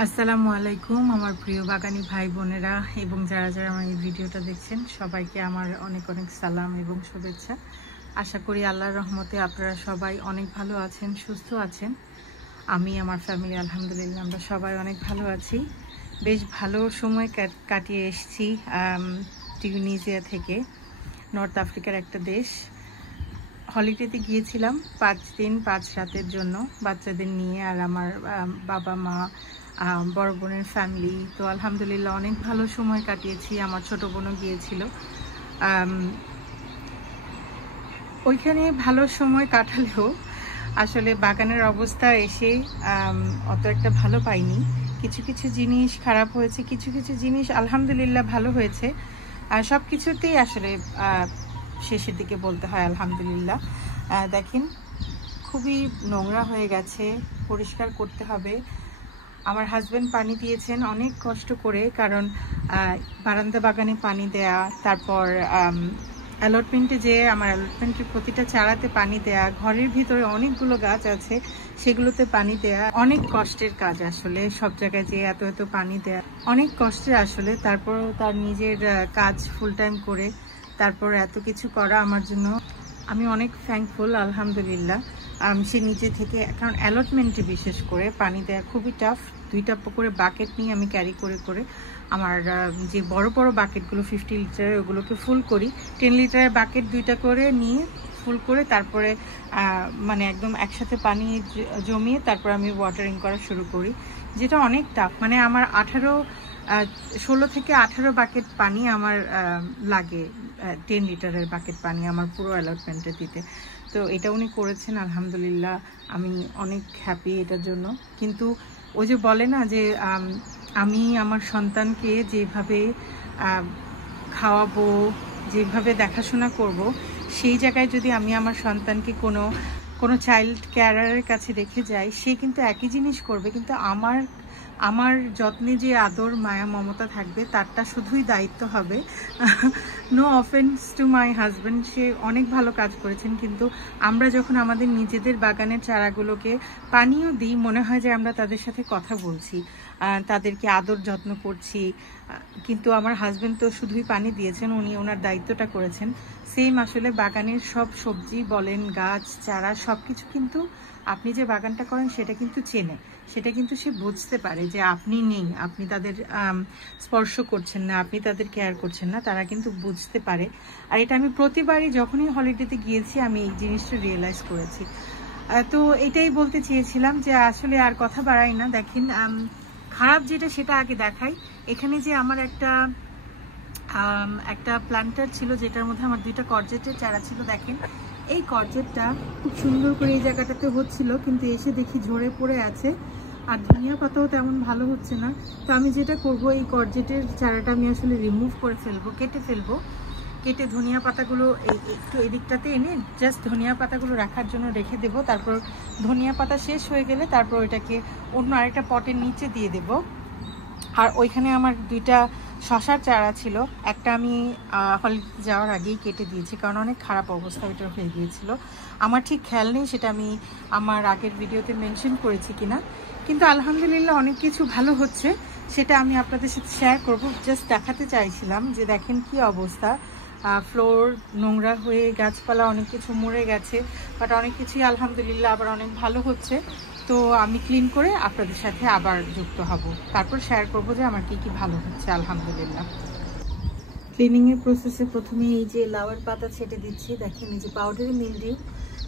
আসসালামু আলাইকুম আমার প্রিয় বাগানি ভাই বোনেরা এবং যারা যারা আমার এই ভিডিওটা দেখছেন সবাইকে আমার অনেক অনেক সালাম এবং শুভেচ্ছা। আশা করি আল্লাহর রহমতে আপনারা সবাই অনেক ভালো আছেন, সুস্থ আছেন। আমি আমার ফ্যামিলি আলহামদুলিল্লাহ আমরা সবাই অনেক ভালো আছি। বেশ ভালো সময় কাটিয়ে এসেছি টিউনিসিয়া থেকে, নর্থ আফ্রিকার একটা দেশ। হলিডেতে গিয়েছিলাম 5 দিন 5 রাতের জন্য বাচ্চাদের নিয়ে, আর আমার বাবা মা বড় বোনের ফ্যামিলি। তো আলহামদুলিল্লাহ অনেক ভালো সময় কাটিয়েছি। আমার ছোট বোনও গিয়েছিল। ওইখানে ভালো সময় কাটালেও আসলে বাগানের অবস্থা এসে অত একটা ভালো পাইনি। কিছু কিছু জিনিস খারাপ হয়েছে, কিছু কিছু জিনিস আলহামদুলিল্লাহ ভালো হয়েছে। আর সব কিছুতেই আসলে শেষের দিকে বলতে হয় আলহামদুলিল্লাহ। দেখেন খুবই নোংরা হয়ে গেছে, পরিষ্কার করতে হবে। আমার হাজব্যান্ড পানি দিয়েছেন অনেক কষ্ট করে, কারণ বারান্দা বাগানে পানি দেয়া, তারপর অ্যালটমেন্টে যে আমার অ্যালটমেন্টের প্রতিটা চারাতে পানি দেয়া, ঘরের ভিতরে অনেকগুলো গাছ আছে সেগুলোতে পানি দেয়া অনেক কষ্টের কাজ আসলে। সব জায়গায় যে এত এত পানি দেয়া অনেক কষ্টের আসলে। তারপরও তার নিজের কাজ ফুল টাইম করে তারপর এত কিছু করা আমার জন্য আমি অনেক থ্যাঙ্কফুল আলহামদুলিল্লাহ। সে নিজে থেকে, কারণ অ্যালটমেন্টে বিশেষ করে পানি দেওয়া খুবই টাফ। 2টা করে বাকেট নিয়ে আমি ক্যারি করে করে আমার যে বড় বড় বাকেটগুলো 50 লিটারের ওগুলোকে ফুল করি। 10 লিটারের বাকেট 2টা করে নিয়ে ফুল করে তারপরে মানে একদম একসাথে পানি জমিয়ে তারপর আমি ওয়াটারিং করা শুরু করি, যেটা অনেক টাফ। মানে আমার 16 থেকে 18 বাকেট পানি আমার লাগে, 10 লিটারের বাকেট পানি আমার পুরো অ্যালটমেন্টে দিতে। তো এটা উনি করেছেন আলহামদুলিল্লাহ, আমি অনেক হ্যাপি এটার জন্য। কিন্তু ওই যে বলে না যে আমি আমার সন্তানকে যেভাবে খাওয়াবো, যেভাবে দেখাশোনা করব, সেই জায়গায় যদি আমি আমার সন্তানকে কোনো চাইল্ড কেয়ারারের কাছে রেখে যাই, সে কিন্তু একই জিনিস করবে, কিন্তু আমার যত্নে যে আদর মায়া মমতা থাকবে তারটা শুধুই দায়িত্ব হবে। No offence to my husband, সে অনেক ভালো কাজ করেছেন, কিন্তু আমরা যখন আমাদের নিজেদের বাগানের চারাগুলোকে পানিও দিই মনে হয় যে আমরা তাদের সাথে কথা বলছি, তাদেরকে আদর যত্ন করছি। কিন্তু আমার হাজব্যান্ড তো শুধুই পানি দিয়েছেন, উনি ওনার দায়িত্বটা করেছেন। সেম আসলে বাগানের সব সবজি বলেন, গাছ চারা সব কিছু কিন্তু আপনি যে বাগানটা করেন সেটা কিন্তু চেনে, সেটা কিন্তু সে বুঝতে পারে যে আপনি নেই, আপনি তাদের স্পর্শ করছেন না, আপনি তাদের কেয়ার করছেন না, তারা কিন্তু বুঝতে পারে। আর এটা আমি প্রতিবারই যখনই হলিডেতে গিয়েছি আমি এই জিনিসটা রিয়েলাইজ করেছি। তো এটাই বলতে চেয়েছিলাম যে আসলে আর কথা বাড়াই না। দেখেন খারাপ যেটা সেটা আগে দেখাই। এখানে যে আমার একটা প্ল্যান্টার ছিল যেটার মধ্যে আমার 2টা কর্জেটের চারা ছিল। দেখেন এই কর্জেটটা খুব সুন্দর করে এই জায়গাটাতে হচ্ছিল, কিন্তু এসে দেখি ঝরে পড়ে আছে, আর ধনিয়া পাতাও তেমন ভালো হচ্ছে না। তো আমি যেটা করব, এই কর্জেটের চারাটা আমি আসলে রিমুভ করে ফেলবো, কেটে ধনিয়া পাতাগুলো একটু এদিকটাতে এনে জাস্ট ধনিয়া পাতাগুলো রাখার জন্য রেখে দেব। তারপর ধনিয়া পাতা শেষ হয়ে গেলে তারপর ওইটাকে অন্য আরেকটা পটের নিচে দিয়ে দেব। আর ওইখানে আমার 2টা শশার চারা ছিল, একটা আমি হলিডে যাওয়ার আগেই কেটে দিয়েছি, কারণ অনেক খারাপ অবস্থা ওইটা হয়ে গিয়েছিল। আমার ঠিক খেয়াল নেই সেটা আমি আমার আগের ভিডিওতে মেনশন করেছি কিনা, কিন্তু আলহামদুলিল্লাহ অনেক কিছু ভালো হচ্ছে, সেটা আমি আপনাদের সাথে শেয়ার করব। জাস্ট দেখাতে চাইছিলাম যে দেখেন কি অবস্থা, ফ্লোর নোংরা হয়ে গাছপালা অনেক কিছু মরে গেছে, বাট অনেক কিছুই আলহামদুলিল্লাহ আবার অনেক ভালো হচ্ছে। তো আমি ক্লিন করে আপনাদের সাথে আবার যুক্ত হব, তারপর শেয়ার করব যে আমার কি কি ভালো হচ্ছে আলহামদুলিল্লাহ। ক্লিনিংয়ের প্রসেসে প্রথমে এই যে লাউয়ের পাতা ছেটে দিচ্ছি। দেখেন এই যে পাউডারি মিলডিউ,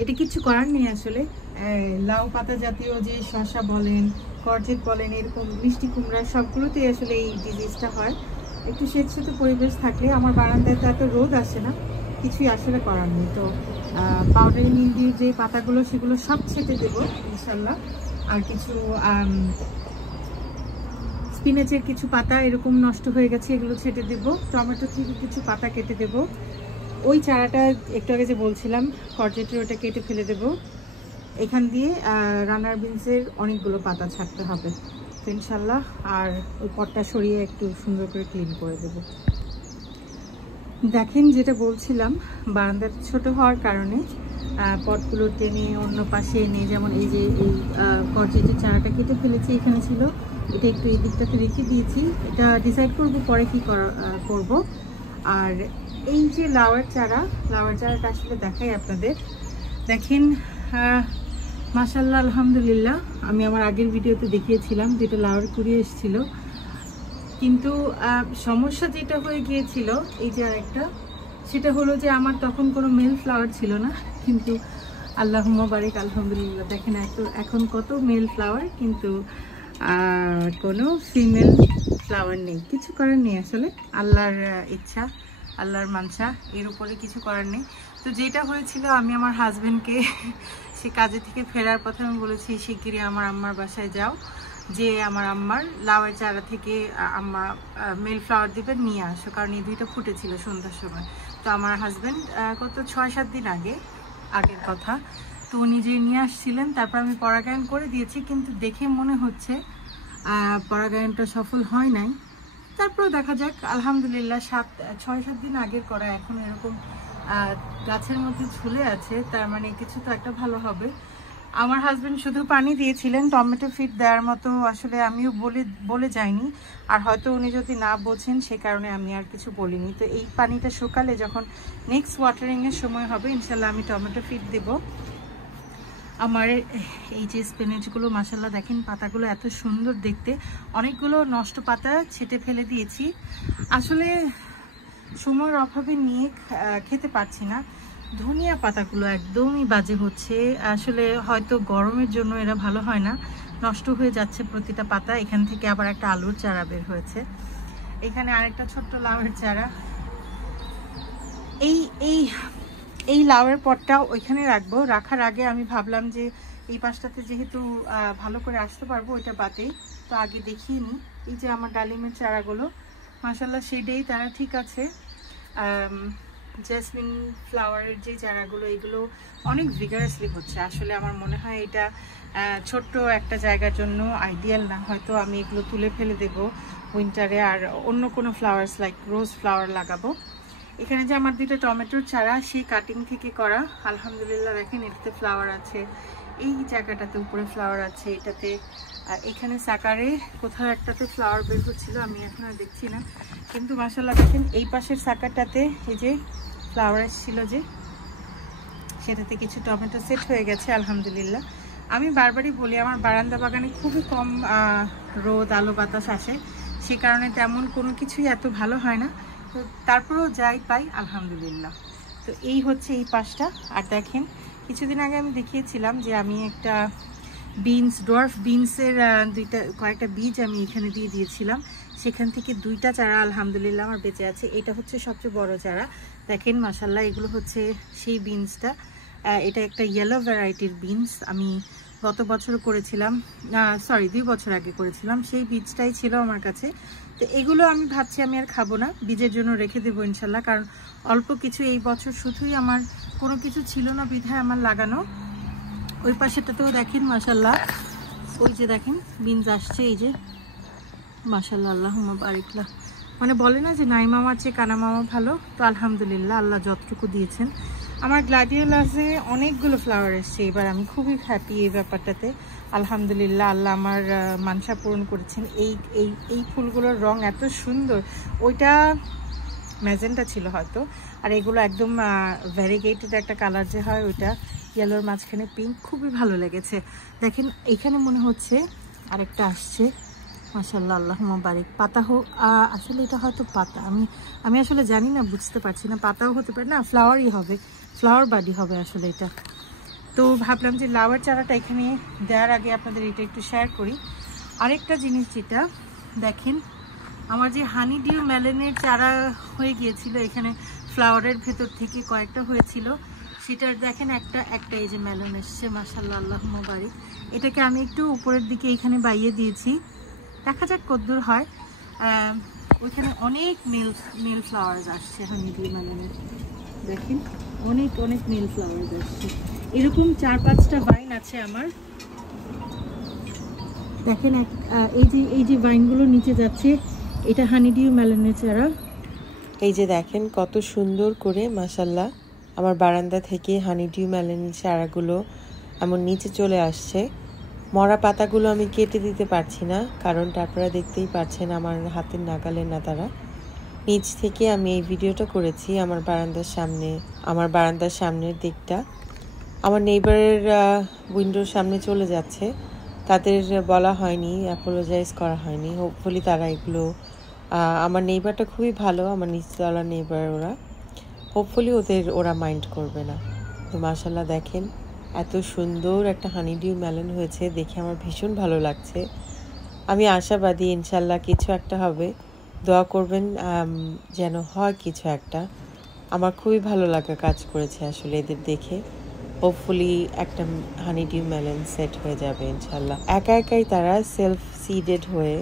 এটা কিছু করার নেই আসলে। লাউ পাতা জাতীয় যে শসা বলেন, কর্জেট বলেন, এরকম মিষ্টি কুমড়া সবগুলোতে আসলে এই ডিজিজটা হয়। একটু স্বেচ্ছাতে পরিবেশ থাকলে, আমার বারান্দায় তো এত রোদ আসে না, কিছুই আসলে করার নেই। তো পাউডারি মিলডিউ যে পাতাগুলো সেগুলো সব ছেটে দেবো ইনশাল্লাহ। আর কিছু স্পিনাচের কিছু পাতা এরকম নষ্ট হয়ে গেছে, এগুলো ছেটে দেবো। টমেটো থেকে কিছু পাতা কেটে দেবো। ওই চারাটা একটু আগে যে বলছিলাম কর্জেটের, ওটা কেটে ফেলে দেবো। এখান দিয়ে রানার বিনসের অনেকগুলো পাতা ছাড়তে হবে তো ইনশাল্লাহ। আর ওই পটটা সরিয়ে একটু সুন্দর করে ক্লিন করে দেবো। দেখেন যেটা বলছিলাম, বারান্দা ছোট হওয়ার কারণে পটগুলো টেনে অন্য পাশে এনে, যেমন এই যে এই কর্জেটের চারাটা কেটে ফেলেছি, এখানে ছিল এটা একটু এই দিকটাতে রেখে দিয়েছি, এটা ডিসাইড করব পরে কি করব। আর এই যে লাউয়ের চারাটা আসলে দেখাই আপনাদের। দেখেন মাশাআল্লাহ আলহামদুলিল্লাহ, আমি আমার আগের ভিডিওতে দেখিয়েছিলাম যেটা লাউয়ের কুড়ি এসেছিল, কিন্তু সমস্যা যেটা হয়ে গিয়েছিল এই যে আরেকটা, সেটা হলো যে আমার তখন কোনো মেল ফ্লাওয়ার ছিল না, কিন্তু আল্লাহুম্মা বারিক আলহামদুলিল্লাহ দেখেন এখন কত মেল ফ্লাওয়ার, কিন্তু কোনো ফিমেল ফ্লাওয়ার নেই। কিছু করার নেই, আসলে আল্লাহর ইচ্ছা, আল্লাহর মানসা, এর উপরে কিছু করার নেই। তো যেটা হয়েছিল, আমি আমার হাজব্যান্ডকে সে কাজে থেকে ফেরার পথে আমি বলেছি শিগগিরই আমার আম্মার বাসায় যাও, যে আমার আম্মার লাউয়ের চারা থেকে আম্মা মেল ফ্লাওয়ার দিবে, নিয়ে আসো, কারণ এই দুইটা ফুটেছিল সন্ধ্যার সময়। তো আমার হাজব্যান্ড কত 6-7 দিন আগের কথা, তো উনি যে নিয়ে আসছিলেন, তারপর আমি পরাগায়ন করে দিয়েছি, কিন্তু দেখে মনে হচ্ছে পরাগায়নটা সফল হয় নাই। তারপর দেখা যাক, আলহামদুলিল্লাহ 6-7 দিন আগের করা এখন এরকম গাছের মধ্যে ঝুলে আছে, তার মানে কিছু তো একটা ভালো হবে। আমার হাজবেন্ড শুধু পানি দিয়েছিলেন, টমেটো ফিড দেওয়ার মতো আসলে আমিও বলে যাইনি, আর হয়তো উনি যদি না বোঝেন সে কারণে আমি আর কিছু বলিনি। তো এই পানিটা সকালে যখন নেক্সট ওয়াটারিংয়ের সময় হবে ইনশাল্লাহ আমি টমেটো ফিড দেব। আমার এই যে স্পিনাচগুলো মাশাআল্লাহ দেখেন, পাতাগুলো এত সুন্দর দেখতে, অনেকগুলো নষ্ট পাতা ছেটে ফেলে দিয়েছি, আসলে সময়ের অভাবে নিয়ে খেতে পারছি না। ধনিয়া পাতাগুলো একদমই বাজে হচ্ছে, আসলে হয়তো গরমের জন্য এরা ভালো হয় না, নষ্ট হয়ে যাচ্ছে প্রতিটা পাতা। এখান থেকে আবার একটা আলুর চারা বের হয়েছে, এখানে আরেকটা ছোট্ট লাউয়ের চারা। এই লাউয়ের পটটা ওইখানে রাখবো, রাখার আগে আমি ভাবলাম যে এই পাশটাতে যেহেতু ভালো করে আসতে পারবো ওইটা বাদেই, তো আগে দেখিয়ে নিই। এই যে আমার ডালিমের চারাগুলো মাশাআল্লাহ সেটাই তারা ঠিক আছে। জেসমিন ফ্লাওয়ারের যে চারাগুলো, এগুলো অনেক ভিগারাসলি হচ্ছে, আসলে আমার মনে হয় এটা ছোট্ট একটা জায়গার জন্য আইডিয়াল না, হয়তো আমি এগুলো তুলে ফেলে দেবো উইন্টারে, আর অন্য কোনো ফ্লাওয়ার্স লাইক রোজ ফ্লাওয়ার লাগাবো। এখানে যে আমার দুইটা টমেটোর চারা, সেই কাটিং থেকে করা, আলহামদুলিল্লাহ দেখেন এটাতে ফ্লাওয়ার আছে, এই জায়গাটাতে উপরে ফ্লাওয়ার আছে, এটাতে, এখানে সাকারে কোথাও একটাতে ফ্লাওয়ার বের হচ্ছিল, আমি এখন আর দেখছি না, কিন্তু মাশাআল্লাহ দেখেন এই পাশের সাকারটাতে এই যে ফ্লাওয়ার এসেছিল যে, সেটাতে কিছু টমেটো সেট হয়ে গেছে আলহামদুলিল্লাহ। আমি বারবারই বলি আমার বারান্দা বাগানে খুবই কম রোদ আলো বাতাস আসে, সে কারণে তেমন কোনো কিছুই এত ভালো হয় না, তো তারপরেও যাই পাই আলহামদুলিল্লাহ। তো এই হচ্ছে এই পাশটা। আর দেখেন কিছুদিন আগে আমি দেখিয়েছিলাম যে আমি একটা ডোয়ার্ফ বিনসের কয়েকটা বীজ আমি এখানে দিয়ে দিয়েছিলাম, সেখান থেকে 2টা চারা আলহামদুলিল্লাহ আমার বেঁচে আছে। এটা হচ্ছে সবচেয়ে বড় চারা, দেখেন মাশাআল্লাহ এগুলো হচ্ছে সেই বিনসটা, এটা একটা ইয়েলো ভ্যারাইটির বিনস, আমি গত বছর করেছিলাম, 2 বছর আগে করেছিলাম, সেই বীজটাই ছিল আমার কাছে। তো এগুলো আমি ভাবছি আমি আর খাবো না, বীজের জন্য রেখে দেবো ইনশাল্লাহ, কারণ অল্প কিছু এই বছর শুধুই আমার কোনো কিছু ছিল না বিধায় আমার লাগানো। ওই পাশেটাতেও দেখেন মাশাআল্লাহ, ওই যে দেখেন বিনস আসছে, এই যে মাশাআল্লাহ আল্লাহুম্মা বারিকলা, মানে বলে না যে নাই মামার চেয়ে কানা মামা ভালো, তো আলহামদুলিল্লাহ আল্লাহ যতটুকু দিয়েছেন। আমার গ্লাডিওলাসে অনেকগুলো ফ্লাওয়ার এসছে এবার, আমি খুবই হ্যাপি এই ব্যাপারটাতে আলহামদুলিল্লাহ, আল্লাহ আমার মানসা পূরণ করেছেন। এই ফুলগুলোর রং এত সুন্দর, ওইটা ম্যাজেন্টা ছিল হয়তো, আর এগুলো একদম ভ্যারিগেটেড একটা কালার যে হয়, ওইটা ইয়েলোর মাঝখানে পিঙ্ক, খুবই ভালো লেগেছে। দেখেন এখানে মনে হচ্ছে আরেকটা আসছে মাশাআল্লাহ আল্লাহুম্মা বারিক। পাতা হোক, আসলে এটা হয়তো পাতা, আমি আসলে জানি না, বুঝতে পারছি না, পাতাও হতে পারে না, ফ্লাওয়ারই হবে, ফ্লাওয়ার বাডি হবে আসলে এটা। তো ভাবলাম যে লাউয়ের চারাটা এখানে দেওয়ার আগে আপনাদের এটা একটু শেয়ার করি। আরেকটা জিনিস যেটা দেখেন, আমার যে হানি ডিউ মেলনের চারা হয়ে গিয়েছিল, এখানে ফ্লাওয়ারের ভেতর থেকে কয়েকটা হয়েছিল, সেটার দেখেন একটা এই যে মেলন এসছে মাশাআল্লাহ আল্লাহুম্মা বারিক। এটাকে আমি একটু উপরের দিকে এখানে বাইয়ে দিয়েছি, দেখা যাক কতদূর হয়। ওইখানে অনেক মেল ফ্লাওয়ার্স আসছে হানি ডিউ মেলনের, দেখেন অনেক মেল ফ্লাওয়ার্স আসছে, এরকম 4-5টা ভাইন আছে আমার। দেখেন এই যে ভাইনগুলো নিচে যাচ্ছে, এটা হানিডিউ মেলনের চারা। এই যে দেখেন কত সুন্দর করে মাশাআল্লাহ আমার বারান্দা থেকে হানিডিউ মেলনের চারাগুলো এমন নিচে চলে আসছে, মরা পাতাগুলো আমি কেটে দিতে পারছি না, কারণটা আপনারা দেখতেই পাচ্ছেন আমার হাতের নাগালে না তারা। নিচ থেকে আমি এই ভিডিওটা করেছি আমার বারান্দার সামনের দিকটা। আমার নেইবারের উইন্ডোর সামনে চলে যাচ্ছে, তাদের বলা হয়নি, অ্যাপোলোজাইজ করা হয়নি। হোপফুলি তারা এগুলো, আমার নেইবারটা খুবই ভালো, আমার নিচতলা নেইবার, হোপফুলি ওরা মাইন্ড করবে না। তো মাশাআল্লাহ দেখেন এত সুন্দর একটা হানিডিউ মেলন হয়েছে, দেখে আমার ভীষণ ভালো লাগছে। আমি আশাবাদী ইনশাল্লাহ কিছু একটা হবে। দোয়া করবেন যেন হয় কিছু একটা। আমার খুবই ভালো লাগা কাজ করেছে আসলে এদের দেখে। হোপফুলি একটা হানিডিউ মেলন সেট হয়ে যাবে ইনশাল্লাহ। একাই তারা সেলফ সিডেড হয়ে,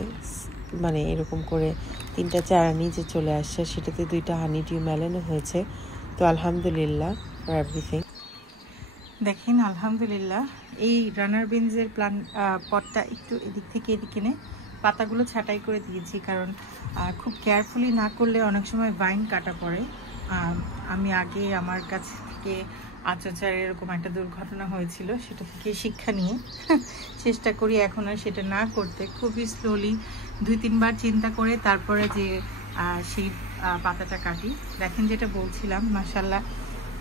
মানে এরকম করে 3টা চারা নিচে চলে আসছে, সেটাতে 2টা হানিডিউ মেলনও হয়েছে। তো আলহামদুলিল্লাহ ফর এভরিথিং। দেখেন আলহামদুলিল্লাহ, এই রানার বিনসের পটটা একটু এদিক থেকে এদিকে এনে পাতাগুলো ছাঁটাই করে দিয়েছি, কারণ খুব কেয়ারফুলি না করলে অনেক সময় ভাইন কাটা পড়ে। আমি আগে আমার কাছ থেকে আচার এরকম একটা দুর্ঘটনা হয়েছিল, সেটা থেকে শিক্ষা নিয়ে চেষ্টা করি এখন আর সেটা না করতে। খুবই স্লোলি 2-3 বার চিন্তা করে তারপরে যে সেই পাতাটা কাটি। দেখেন যেটা বলছিলাম, মাশাআল্লাহ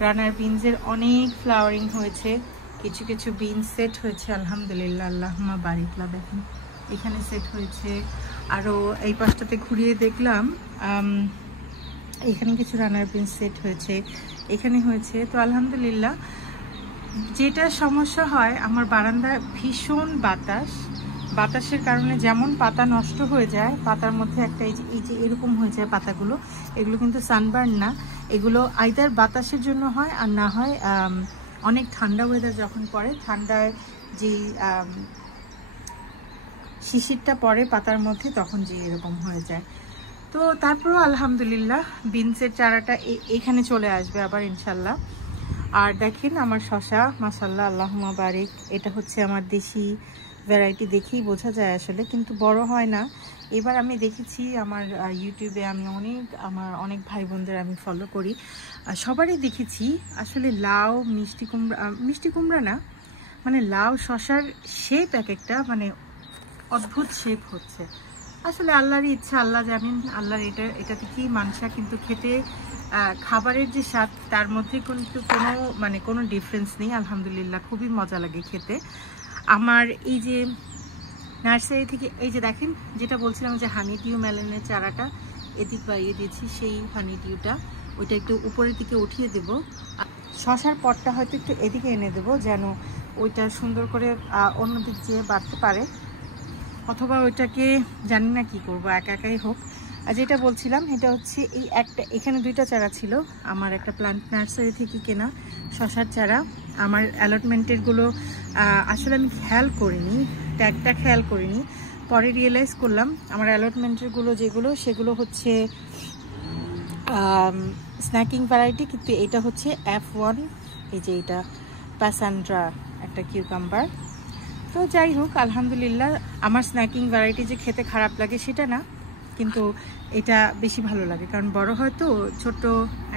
রানার বিনসের অনেক ফ্লাওয়ারিং হয়েছে, কিছু কিছু বিনস সেট হয়েছে আলহামদুলিল্লাহ, আল্লাহুম্মা বারিকলা। দেখেন এখানে সেট হয়েছে, আরও এই পাশটাতে ঘুরিয়ে দেখলাম এখানে কিছু রানার বিনস সেট হয়েছে, এখানে হয়েছে। তো আলহামদুলিল্লাহ। যেটা সমস্যা হয় আমার বারান্দায় ভীষণ বাতাসের কারণে যেমন পাতা নষ্ট হয়ে যায়, পাতার মধ্যে একটা এই যে এরকম হয়ে যায় পাতাগুলো, এগুলো কিন্তু সানবার্ন না, এগুলো আইদার বাতাসের জন্য হয় আর না হয় অনেক ঠান্ডা ওয়েদার যখন পড়ে, ঠান্ডায় যে শিশিরটা পড়ে পাতার মধ্যে, তখন যে এরকম হয়ে যায়। তো তারপরও আলহামদুলিল্লাহ বিনসের চারাটা এখানে চলে আসবে আবার ইনশাল্লাহ। আর দেখেন আমার শশা, মাশাআল্লাহ আল্লাহুম্মা বারিক। এটা হচ্ছে আমার দেশি ভ্যারাইটি, দেখেই বোঝা যায় আসলে, কিন্তু বড় হয় না। এবার আমি দেখেছি আমার ইউটিউবে, আমি আমার অনেক ভাই বোনদের আমি ফলো করি, সবারই দেখেছি আসলে লাউ মিষ্টি কুমড়া না, মানে লাউ শশার শেপ এক একটা, মানে অদ্ভুত শেপ হচ্ছে। আসলে আল্লাহরই ইচ্ছা, আল্লাহ জানেন, আল্লাহর এটাতে কি মানসা, কিন্তু খেতে খাবারের যে স্বাদ তার মধ্যে কিন্তু কোনো ডিফারেন্স নেই আলহামদুলিল্লাহ, খুবই মজা লাগে খেতে। আমার এই যে নার্সারি থেকে এই যে দেখেন যেটা বলছিলাম যে হানিডিউ মেলনের চারাটা এদিক বাড়িয়ে দিয়েছি, সেই হানিডিউটা ওইটা একটু উপরের দিকে উঠিয়ে দেব। শশার পটটা হয়তো একটু এদিকে এনে দেবো, যেন ওইটা সুন্দর করে অন্যদিক যেয়ে বাড়তে পারে, অথবা ওইটাকে জানি না কি করবো, একাই হোক। আর যেটা বলছিলাম এটা হচ্ছে এই একটা, এখানে 2টা চারা ছিল আমার একটা প্লান্ট নার্সারি থেকে কেনা শশার চারা। আমার অ্যালটমেন্টেরগুলো আসলে আমি ট্যাগটা খেয়াল করিনি, পরে রিয়েলাইজ করলাম আমার অ্যালটমেন্টেরগুলো সেগুলো হচ্ছে স্ন্যাকিং ভ্যারাইটি, কিন্তু এটা হচ্ছে F1, এই যে এটা প্যাসান্ড্রা একটা কিউকাম্বার। তো যাই হোক আলহামদুলিল্লাহ, আমার স্ন্যাকিং ভ্যারাইটি যে খেতে খারাপ লাগে সেটা না, কিন্তু এটা বেশি ভালো লাগে, কারণ বড় হয় তো, ছোট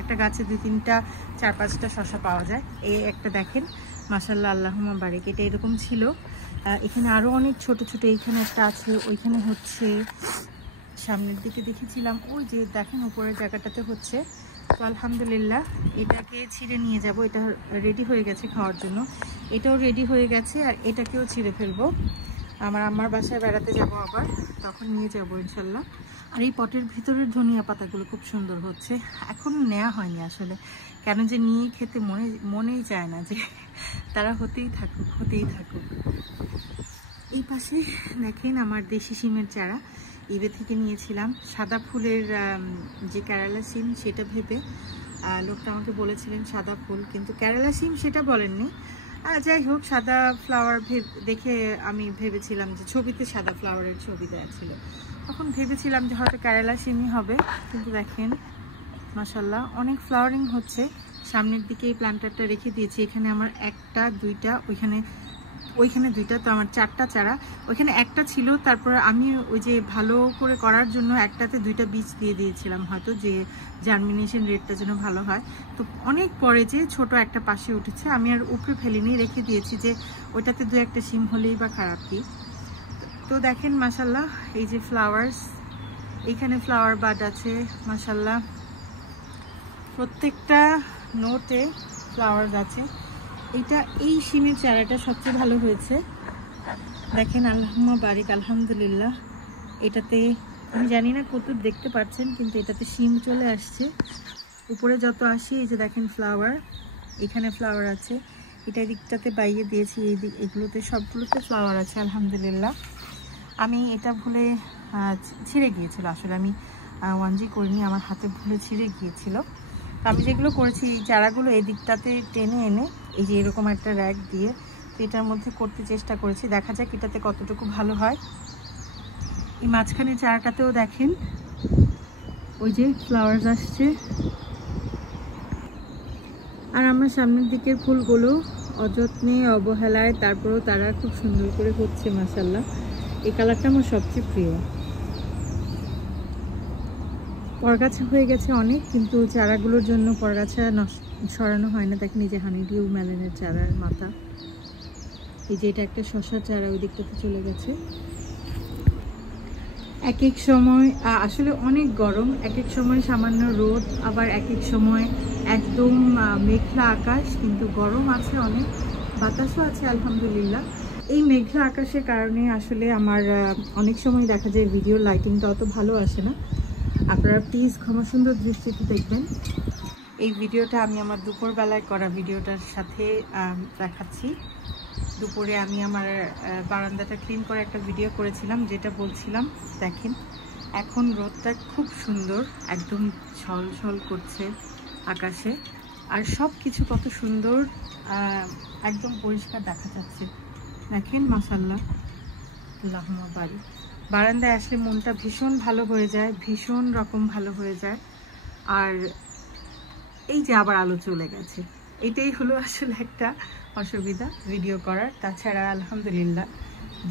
একটা গাছে 2-3টা 4-5টা শশা পাওয়া যায়। এই একটা দেখেন মাশাআল্লাহ আল্লাহুম্মা বারিক, এটা এরকম ছিল। এখানে আরও অনেক ছোট ছোট, এইখানে একটা আছে, ওইখানে হচ্ছে, সামনের দিকে দেখেছিলাম, ওই যে দেখেন উপরের জায়গাটাতে হচ্ছে। তো আলহামদুলিল্লাহ এটাকে ছিঁড়ে নিয়ে যাব, এটা রেডি হয়ে গেছে খাওয়ার জন্য, এটাও রেডি হয়ে গেছে, আর এটাকেও ছিঁড়ে ফেলবো। আমার আম্মার বাসায় বেড়াতে যাব আবার, তখন নিয়ে যাব ইনশাল্লাহ। আর এই পটের ভিতরের ধনিয়া পাতাগুলো খুব সুন্দর হচ্ছে, এখন নেওয়া হয়নি আসলে, কেন যে নিয়ে খেতে মনেই চায় না, যে তারা হতেই থাকুক। এই পাশে দেখেন আমার দেশি শিমের চারা ইবে থেকে নিয়েছিলাম, সাদা ফুলের যে কেরালা শিম সেটা ভেবে, লোকটা আমাকে বলেছিলেন সাদা ফুল, কিন্তু কেরালা শিম সেটা বলেননি। যাই হোক, সাদা ফ্লাওয়ার দেখে আমি ভেবেছিলাম যে ছবিতে সাদা ফ্লাওয়ারের ছবি দেওয়া ছিল, তখন ভেবেছিলাম যে হয়তো কেরালা শিমই হবে, কিন্তু দেখেন মাশাআল্লাহ অনেক ফ্লাওয়ারিং হচ্ছে। সামনের দিকে এই প্ল্যান্টারটা রেখে দিয়েছি, এখানে আমার 1টা 2টা, ওইখানে ওইখানে 2টা, তো আমার 4টা চারা। ওইখানে একটা ছিল, তারপর আমি ওই যে ভালো করে করার জন্য একটাতে 2টা বীজ দিয়ে দিয়েছিলাম, হয়তো যে জার্মিনেশন রেটটা যেন ভালো হয়। তো অনেক পরে যে ছোট একটা পাশে উঠেছে, আমি আর উপরে ফেলিনি, রেখে দিয়েছি যে ওইটাতে 2-1টা শিম হলেই বা খারাপ কি। তো দেখেন মাশাল্লাহ, এই যে ফ্লাওয়ার্স, এইখানে ফ্লাওয়ার বাড আছে মাশাল্লাহ, প্রত্যেকটা নোটে ফ্লাওয়ার্স আছে। এই শিমের চারাটা সবচেয়ে ভালো হয়েছে, দেখেন আল্লাহুম্মা বারিক, আলহামদুলিল্লাহ। এটাতে আমি জানি না কত দেখতে পাচ্ছেন, কিন্তু এটাতে শিম চলে আসছে। উপরে যত আসি, এই যে দেখেন ফ্লাওয়ার, এখানে ফ্লাওয়ার আছে, এটা দিকটাতে বাইয়ে দিয়েছি, এগুলোতে সবগুলোতে ফ্লাওয়ার আছে আলহামদুলিল্লাহ। আমি এটা ভুলে ছিঁড়ে গিয়েছিল, আসলে আমি 1G করিনি, আমার হাতে ভুলে ছিঁড়ে গিয়েছিল। তো আমি যেগুলো করেছি, এই চারাগুলো এই দিকটাতে টেনে এনে এই যে এরকম একটা র্যাক দিয়ে তো এটার মধ্যে করতে চেষ্টা করেছি, দেখা যাক এটাতে কতটুকু ভালো হয়। এই মাঝখানে চারাটাতেও দেখেন ওই যে ফ্লাওয়ার্স আসছে। আর আমার সামনের দিকের ফুলগুলো অযত্নে অবহেলায় তারপরেও তারা খুব সুন্দর করে হচ্ছে মাশাআল্লাহ। এই কালারটা আমার সবচেয়ে প্রিয়। পরগাছা হয়ে গেছে অনেক, কিন্তু চারাগুলোর জন্য পরগাছা সরানো হয় না। দেখেন এই যে হানিডিউ মেলনের চারার মাথা, এই যে এটা একটা শশার চারা ওই দিকটাতে চলে গেছে। এক এক সময় আসলে অনেক গরম, এক এক সময় সামান্য রোদ, আবার এক এক সময় একদম মেঘলা আকাশ, কিন্তু গরম আছে অনেক, বাতাসও আছে আলহামদুলিল্লাহ। এই মেঘলা আকাশের কারণে আসলে আমার অনেক সময় দেখা যায় ভিডিওর লাইটিংটা অত ভালো আসে না। আপনারা প্লিজ ক্ষমা সুন্দর দৃষ্টিতে দেখবেন। এই ভিডিওটা আমি আমার দুপুরবেলায় করা ভিডিওটার সাথে দেখাচ্ছি। দুপুরে আমি আমার বারান্দাটা ক্লিন করে একটা ভিডিও করেছিলাম, যেটা বলছিলাম দেখেন এখন রোদটা খুব সুন্দর, একদম ছলছল করছে আকাশে, আর সব কিছু কত সুন্দর একদম পরিষ্কার দেখা যাচ্ছে। দেখেন মাশাআল্লাহ, আল্লাহুম্মা বারিক। বারান্দায় আসলে মনটা ভীষণ ভালো হয়ে যায়, ভীষণ রকম ভালো হয়ে যায়। আর এই যে আবার আলো চলে গেছে, এটাই হলো আসলে একটা অসুবিধা ভিডিও করার। তাছাড়া আলহামদুলিল্লাহ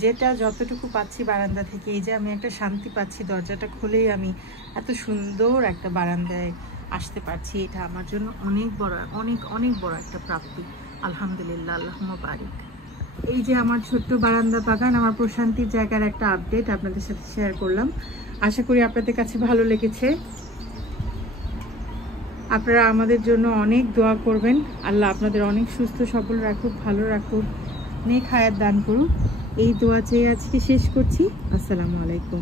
যেটা যতটুকু পাচ্ছি বারান্দা থেকে, এই যে আমি একটা শান্তি পাচ্ছি, দরজাটা খুলেই আমি এত সুন্দর একটা বারান্দায় আসতে পারছি, এটা আমার জন্য অনেক বড়, অনেক অনেক বড় একটা প্রাপ্তি আলহামদুলিল্লাহ, আল্লাহুম্মা বারিক। এই যে আমার ছোট্ট বারান্দা বাগান, আমার প্রশান্তির জায়গার একটা আপডেট আপনাদের সাথে শেয়ার করলাম। আশা করি আপনাদের কাছে ভালো লেগেছে। আপনারা আমাদের জন্য অনেক দোয়া করবেন, আল্লাহ আপনাদের অনেক সুস্থ সবল রাখুক, ভালো রাখুক, নেক হায়াত দান করুক। এই দোয়া চেয়ে আজকে শেষ করছি। আসসালামু আলাইকুম।